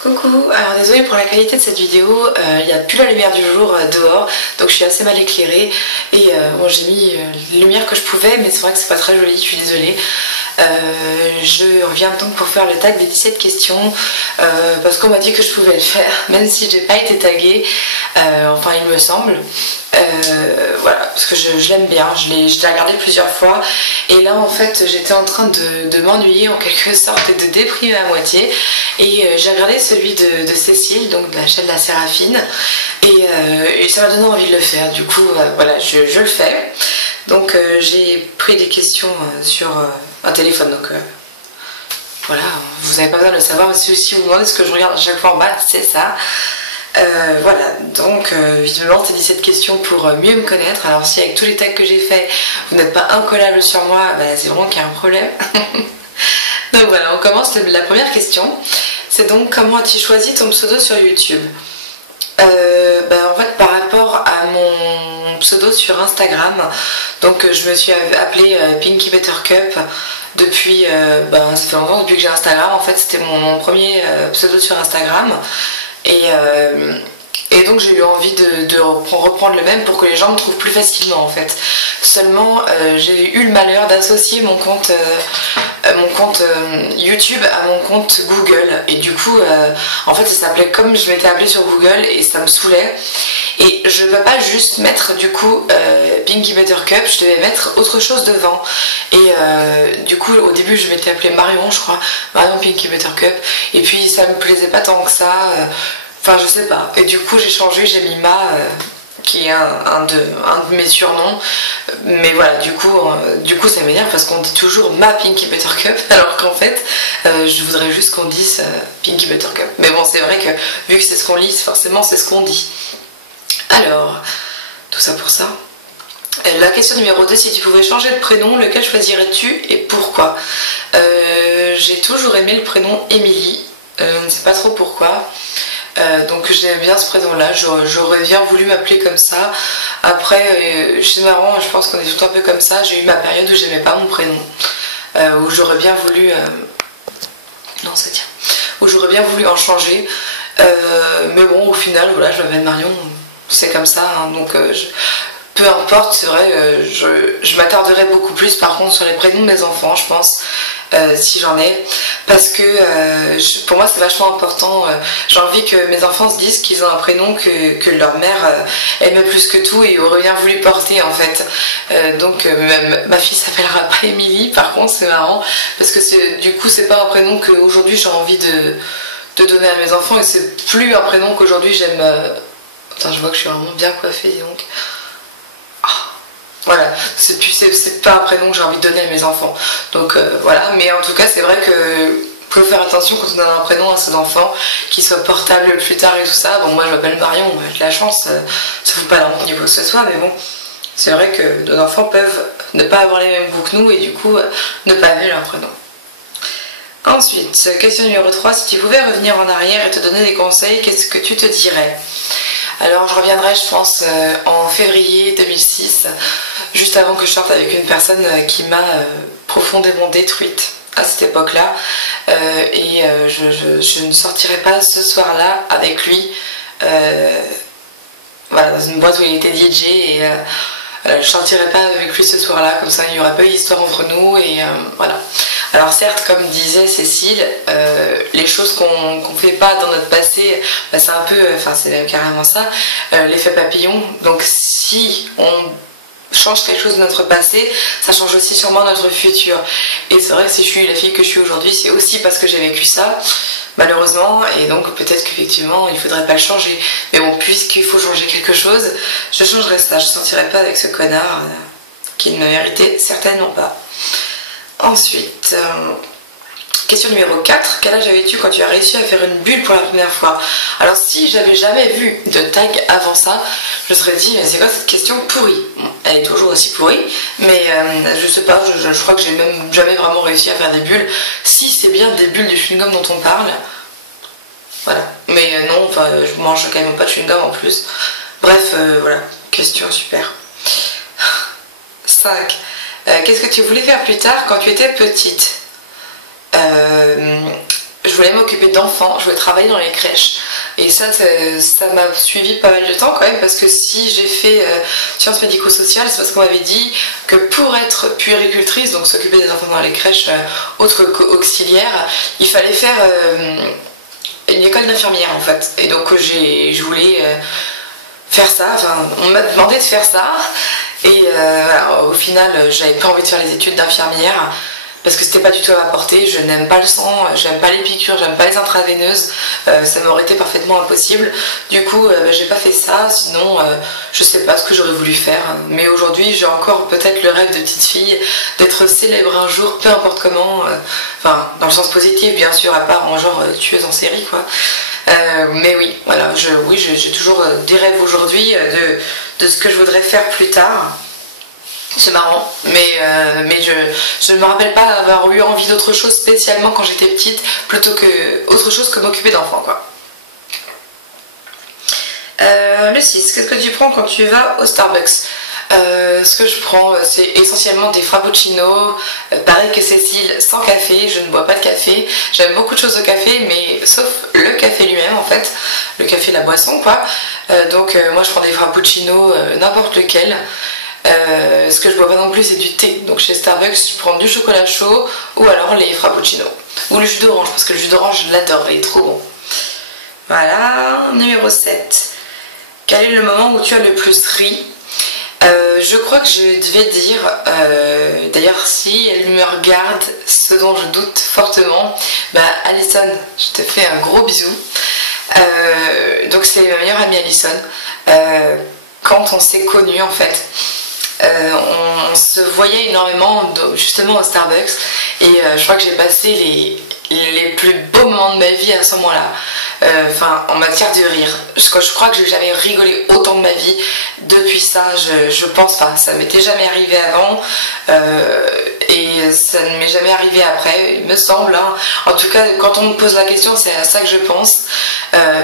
Coucou, alors désolée pour la qualité de cette vidéo, il n'y a plus la lumière du jour dehors, donc je suis assez mal éclairée et bon, j'ai mis la lumière que je pouvais, mais c'est vrai que c'est pas très joli, je suis désolée. Je reviens donc pour faire le tag des 17 questions parce qu'on m'a dit que je pouvais le faire, même si j'ai pas été taguée, enfin il me semble. Voilà, parce que je l'aime bien, je l'ai regardé plusieurs fois et là en fait j'étais en train de m'ennuyer en quelque sorte et de déprimer à moitié et j'ai regardé celui de Cécile, donc de la chaîne La Séraphine et ça m'a donné envie de le faire, du coup voilà je le fais. Donc j'ai pris des questions sur un téléphone, donc voilà, vous n'avez pas besoin de le savoir, si vous me demandez ce que je regarde à chaque fois en bas, c'est ça. Voilà, donc visiblement c'est 17 questions pour mieux me connaître. Alors si avec tous les tags que j'ai fait vous n'êtes pas incollable sur moi, bah, c'est vraiment qu'il y a un problème. Donc voilà, on commence la première question. C'est donc comment as-tu choisi ton pseudo sur YouTube? Bah, en fait par rapport à mon pseudo sur Instagram, donc je me suis appelée Pinky Buttercup depuis, ça fait longtemps depuis que j'ai Instagram. En fait c'était mon premier pseudo sur Instagram. Et donc j'ai eu envie de reprendre le même pour que les gens me trouvent plus facilement en fait. Seulement j'ai eu le malheur d'associer mon compte YouTube à mon compte Google. Et du coup en fait ça s'appelait comme je m'étais appelée sur Google et ça me saoulait. Et je ne peux pas juste mettre du coup Pinky Buttercup, je devais mettre autre chose devant. Et du coup au début je m'étais appelée Marion, je crois, Marion Pinky Buttercup. Et puis ça me plaisait pas tant que ça, enfin je sais pas. Et du coup j'ai changé, j'ai mis Ma, qui est un de mes surnoms. Mais voilà, du coup ça m'énerve parce qu'on dit toujours Ma Pinky Buttercup, alors qu'en fait je voudrais juste qu'on dise Pinky Buttercup. Mais bon, c'est vrai que vu que c'est ce qu'on lit, forcément c'est ce qu'on dit. Alors, tout ça pour ça. La question numéro 2, si tu pouvais changer de prénom, lequel choisirais-tu et pourquoi? J'ai toujours aimé le prénom Émilie, je ne sais pas trop pourquoi. Donc j'aime bien ce prénom-là, j'aurais bien voulu m'appeler comme ça. Après, c'est marrant, je pense qu'on est tout un peu comme ça. J'ai eu ma période où j'aimais pas mon prénom, où j'aurais bien voulu... Non, ça tient. Où j'aurais bien voulu en changer. Mais bon, au final, voilà, je m'appelle Marion. C'est comme ça, hein, donc peu importe, c'est vrai, je m'attarderai beaucoup plus par contre sur les prénoms de mes enfants, je pense, si j'en ai, parce que pour moi c'est vachement important. J'ai envie que mes enfants se disent qu'ils ont un prénom que leur mère aimait plus que tout et aurait bien voulu porter en fait. Donc ma fille s'appellera pas Émilie, par contre c'est marrant, parce que du coup c'est pas un prénom qu'aujourd'hui j'ai envie de donner à mes enfants, et c'est plus un prénom qu'aujourd'hui j'aime... Attends, je vois que je suis vraiment bien coiffée, dis donc. Oh, voilà, c'est pas un prénom que j'ai envie de donner à mes enfants. Donc voilà, mais en tout cas, c'est vrai que faut faire attention quand on donne un prénom à ses enfants, qu'il soit portable plus tard et tout ça. Bon, moi je m'appelle Marion, j'ai de la chance, ça fout pas la honte niveau que ce soit, mais bon, c'est vrai que nos enfants peuvent ne pas avoir les mêmes goûts que nous et du coup ne pas aimer leur prénom. Ensuite, question numéro 3, si tu pouvais revenir en arrière et te donner des conseils, qu'est-ce que tu te dirais? Alors je reviendrai, je pense, en février 2006, juste avant que je sorte avec une personne qui m'a profondément détruite à cette époque-là. Je ne sortirai pas ce soir-là avec lui, voilà, dans une boîte où il était DJ, et je sortirai pas avec lui ce soir-là, comme ça il n'y aurait pas eu d'histoire entre nous, et voilà. Alors certes, comme disait Cécile, les choses qu'on fait pas dans notre passé, bah, c'est un peu, enfin c'est même carrément ça, l'effet papillon. Donc si on change quelque chose de notre passé, ça change aussi sûrement notre futur. Et c'est vrai que si je suis la fille que je suis aujourd'hui, c'est aussi parce que j'ai vécu ça, malheureusement, et donc peut-être qu'effectivement il faudrait pas le changer. Mais bon, puisqu'il faut changer quelque chose, je changerai ça, je ne sortirai pas avec ce connard qui ne me méritait certainement pas. Ensuite, question numéro 4, quel âge avais-tu quand tu as réussi à faire une bulle pour la première fois? Alors si j'avais jamais vu de tag avant ça, je me serais dit mais c'est quoi cette question pourrie? Bon, elle est toujours aussi pourrie, mais je sais pas, je crois que j'ai même jamais vraiment réussi à faire des bulles. Si c'est bien des bulles du chewing-gum dont on parle, voilà. Mais non, enfin, je mange quand même pas de chewing-gum en plus. Bref, voilà, question super. 5. Qu'est-ce que tu voulais faire plus tard quand tu étais petite? Je voulais m'occuper d'enfants, je voulais travailler dans les crèches. Et ça m'a suivi pas mal de temps quand même, parce que si j'ai fait sciences médico-sociales, c'est parce qu'on m'avait dit que pour être puéricultrice, donc s'occuper des enfants dans les crèches autres qu'auxiliaires, il fallait faire une école d'infirmière en fait. Et donc je voulais faire ça, enfin on m'a demandé de faire ça, et voilà, au final j'avais pas envie de faire les études d'infirmière, parce que c'était pas du tout à ma portée. Je n'aime pas le sang, j'aime pas les piqûres, j'aime pas les intraveineuses, ça m'aurait été parfaitement impossible. Du coup, j'ai pas fait ça, sinon je sais pas ce que j'aurais voulu faire. Mais aujourd'hui, j'ai encore peut-être le rêve de petite fille d'être célèbre un jour, peu importe comment, enfin, dans le sens positif bien sûr, à part en genre tueuse en série quoi. Mais oui, voilà, j'ai toujours des rêves aujourd'hui de ce que je voudrais faire plus tard. C'est marrant, mais je ne me rappelle pas avoir eu envie d'autre chose spécialement quand j'étais petite, plutôt que autre chose que m'occuper d'enfants quoi. Le 6, qu'est-ce que tu prends quand tu vas au Starbucks? Ce que je prends, c'est essentiellement des frappuccinos, pareil que Cécile, sans café. Je ne bois pas de café. J'aime beaucoup de choses au café, mais sauf le café lui-même en fait, le café, la boisson quoi. Donc moi je prends des frappuccinos, n'importe lequel. Ce que je bois pas non plus, c'est du thé. Donc chez Starbucks, je prends du chocolat chaud ou alors les frappuccinos. Ou le jus d'orange, parce que le jus d'orange, je l'adore, il est trop bon. Voilà, numéro 7. Quel est le moment où tu as le plus ri? Je crois que je devais dire, d'ailleurs si elle me regarde, ce dont je doute fortement, bah Alison, je te fais un gros bisou. Donc c'est ma meilleure amie Alison. Quand on s'est connus en fait, on se voyait énormément justement au Starbucks, et je crois que j'ai passé les plus beaux moments de ma vie à ce moment-là, enfin en matière de rire. Je crois que j'ai jamais rigolé autant de ma vie depuis ça. Je pense pas, ça m'était jamais arrivé avant, et ça ne m'est jamais arrivé après, il me semble hein. En tout cas quand on me pose la question, c'est à ça que je pense,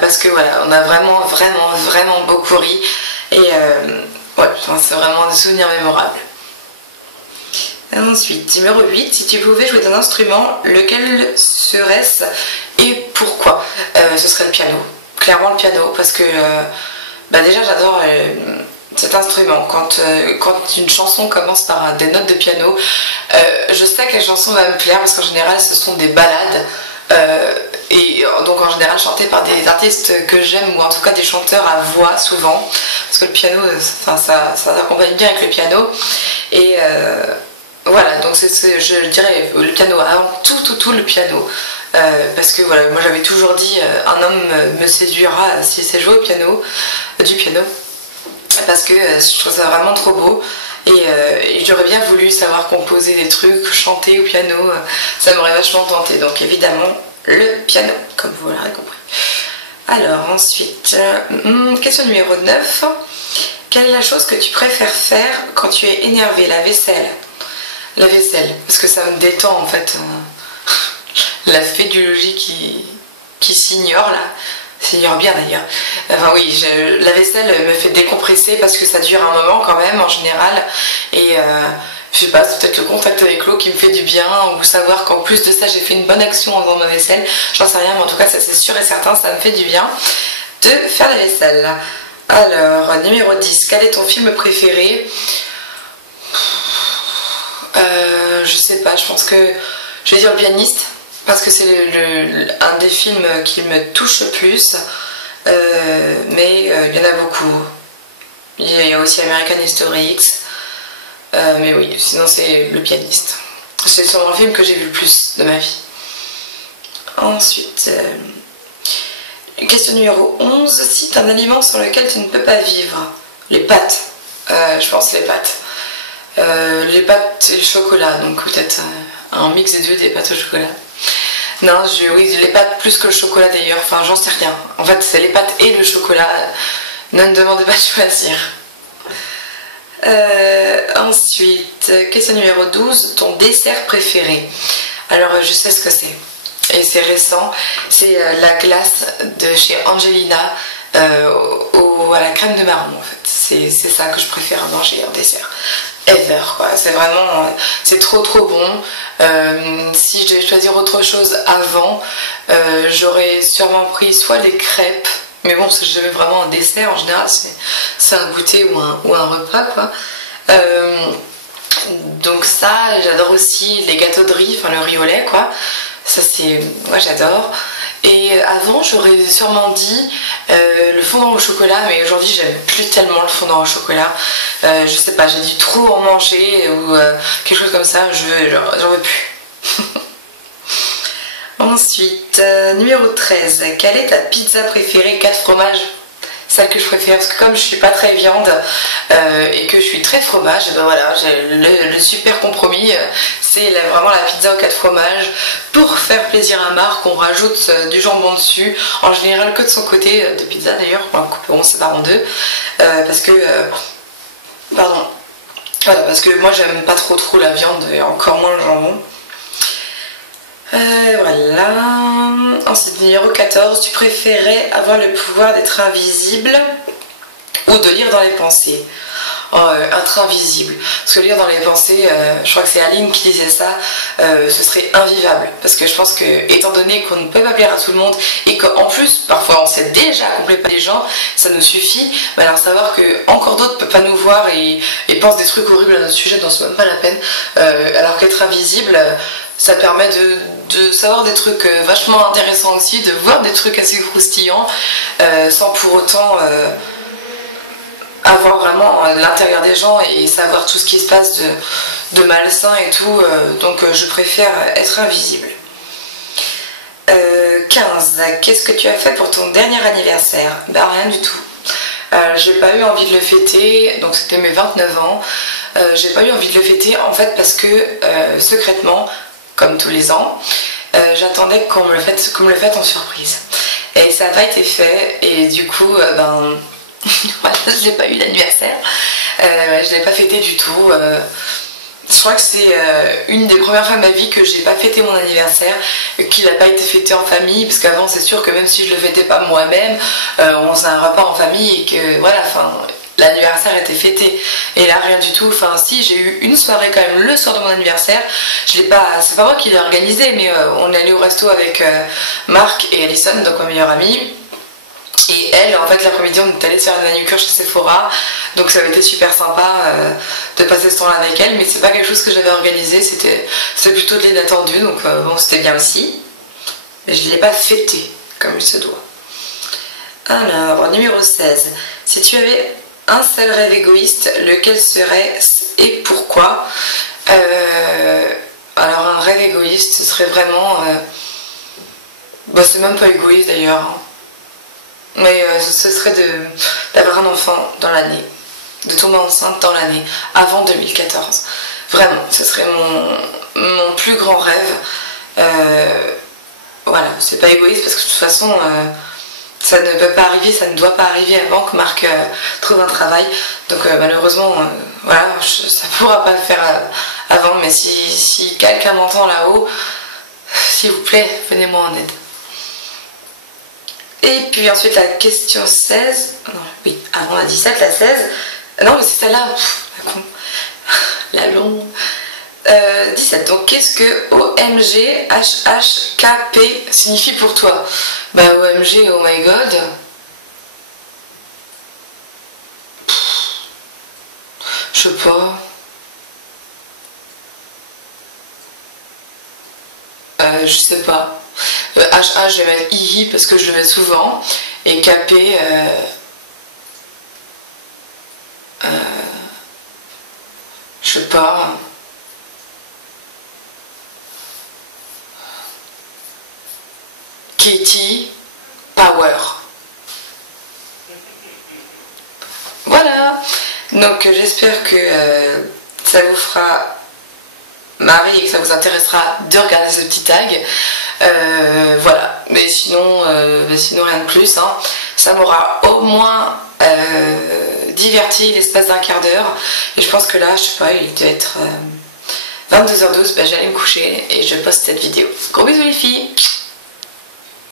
parce que voilà, on a vraiment beaucoup ri, et ouais, c'est vraiment des souvenirs mémorables. Ensuite, numéro 8, si tu pouvais jouer d'un instrument, lequel serait-ce et pourquoi? Ce serait le piano, clairement le piano, parce que bah déjà j'adore cet instrument. Quand une chanson commence par des notes de piano, je sais que la chanson va me plaire, parce qu'en général ce sont des ballades. Et donc en général chantées par des artistes que j'aime, ou en tout cas des chanteurs à voix souvent, parce que le piano, ça s'accompagne bien avec le piano, et voilà, donc je dirais le piano, avant tout le piano, parce que voilà, moi j'avais toujours dit un homme me séduira s'il sait jouer au piano, du piano, parce que je trouve ça vraiment trop beau. Et j'aurais bien voulu savoir composer des trucs, chanter au piano, ça m'aurait vachement tenté. Donc évidemment le piano, comme vous l'aurez compris. Alors ensuite, question numéro 9. Quelle est la chose que tu préfères faire quand tu es énervé? La vaisselle. La vaisselle, parce que ça me détend en fait. La fédiologie qui s'ignore là. S'ignore bien d'ailleurs. Enfin oui, la vaisselle me fait décompresser, parce que ça dure un moment quand même en général, et je sais pas, c'est peut-être le contact avec l'eau qui me fait du bien, ou savoir qu'en plus de ça j'ai fait une bonne action en faisant ma vaisselle, j'en sais rien, mais en tout cas ça c'est sûr et certain, ça me fait du bien de faire la vaisselle. Alors, numéro 10, quel est ton film préféré? Je sais pas, je pense que je vais dire Le Pianiste, parce que c'est un des films qui me touche le plus, mais il y en a beaucoup. Il y a aussi American History X, mais oui, sinon c'est Le Pianiste. C'est sûrement le film que j'ai vu le plus de ma vie. Ensuite, question numéro 11, cite un aliment sans lequel tu ne peux pas vivre. Les pâtes, je pense les pâtes. Les pâtes et le chocolat, donc peut-être un mix des deux, des pâtes au chocolat. Non, oui, les pâtes plus que le chocolat d'ailleurs, enfin j'en sais rien. En fait c'est les pâtes et le chocolat, ne me demandez pas de choisir. Ensuite, question numéro 12, ton dessert préféré? Alors je sais ce que c'est, et c'est récent, c'est la glace de chez Angelina à la crème de marron en fait. C'est ça que je préfère manger en dessert. ever quoi. C'est vraiment, c'est trop bon. Si je devais choisir autre chose avant, j'aurais sûrement pris soit les crêpes, mais bon c'est jamais vraiment un dessert, en général c'est un goûter ou un repas quoi. Donc ça, j'adore aussi les gâteaux de riz, enfin le riz au lait quoi. Ça c'est, moi j'adore. Et avant j'aurais sûrement dit le fondant au chocolat, mais aujourd'hui j'aime plus tellement le fondant au chocolat. Je sais pas, j'ai dû trop en manger ou quelque chose comme ça, j'en veux plus. Ensuite, numéro 13, quelle est ta pizza préférée 4 fromages? Celle que je préfère, parce que comme je suis pas très viande et que je suis très fromage, et ben voilà, j'ai le super compromis, c'est vraiment la pizza aux 4 fromages. Pour faire plaisir à Marc, on rajoute du jambon dessus, en général que de son côté de pizza d'ailleurs, on sépare en deux, parce que pardon, voilà, parce que moi j'aime pas trop la viande et encore moins le jambon. Voilà. Ensuite, numéro 14, tu préférais avoir le pouvoir d'être invisible ou de lire dans les pensées? Être invisible. Parce que lire dans les pensées, je crois que c'est Aline qui disait ça, ce serait invivable. Parce que je pense que, étant donné qu'on ne peut pas plaire à tout le monde et qu'en plus, parfois on sait déjà qu'on plaît pas des gens, ça nous suffit. Mais alors savoir que encore d'autres ne peuvent pas nous voir et pensent des trucs horribles à notre sujet, dont c'est même pas la peine. Alors qu'être invisible, ça permet de savoir des trucs vachement intéressants aussi, de voir des trucs assez croustillants, sans pour autant avoir vraiment l'intérieur des gens et savoir tout ce qui se passe de malsain et tout. Donc je préfère être invisible. 15. Qu'est-ce que tu as fait pour ton dernier anniversaire? Ben rien du tout. J'ai pas eu envie de le fêter, donc c'était mes 29 ans. J'ai pas eu envie de le fêter en fait parce que secrètement, comme tous les ans, j'attendais qu'on me le fête en surprise. Et ça n'a pas été fait, et du coup, ben, voilà, je n'ai pas eu d'anniversaire. Je l'ai pas fêté du tout. Je crois que c'est une des premières fois de ma vie que j'ai pas fêté mon anniversaire, qu'il n'a pas été fêté en famille, parce qu'avant c'est sûr que même si je le fêtais pas moi-même, on faisait un repas en famille et que voilà, enfin l'anniversaire était fêté. Et là rien du tout, enfin si, j'ai eu une soirée quand même le soir de mon anniversaire. Je l'ai pas, c'est pas moi qui l'ai organisé, mais on est allé au resto avec Marc et Alison, donc ma meilleure amie. Et elle, en fait, l'après-midi, on est allé se faire une manucure chez Sephora. Donc ça avait été super sympa de passer ce temps-là avec elle. Mais c'est pas quelque chose que j'avais organisé, c'était plutôt de l'inattendu. Donc bon, c'était bien aussi. Mais je ne l'ai pas fêté comme il se doit. Alors, numéro 16. Si tu avais un seul rêve égoïste, lequel serait et pourquoi? Alors un rêve égoïste, ce serait vraiment... Bah, c'est même pas égoïste d'ailleurs. Hein. Mais ce serait d'avoir un enfant dans l'année, de tomber enceinte dans l'année, avant 2014. Vraiment, ce serait mon plus grand rêve. Voilà, c'est pas égoïste parce que de toute façon, ça ne peut pas arriver, ça ne doit pas arriver avant que Marc trouve un travail. Donc malheureusement, voilà, ça pourra pas le faire avant, mais si quelqu'un m'entend là-haut, s'il vous plaît, venez-moi en aide. Et puis ensuite la question 16, non, oui, avant la 17, la 16, non mais c'est celle-là, la longue. 17, donc qu'est-ce que OMG HHKP signifie pour toi? Bah OMG, oh my god. Je sais pas. Je sais pas. HH, je vais mettre II parce que je le mets souvent. Et KP, je sais pas. Katie Power. Voilà. Donc j'espère que ça vous fera marrer et que ça vous intéressera de regarder ce petit tag. Voilà, mais sinon rien de plus, hein. Ça m'aura au moins diverti l'espace d'un quart d'heure. Et je pense que là, je sais pas, il doit être 22h12, bah, j'allais me coucher et je poste cette vidéo. Gros bisous les filles.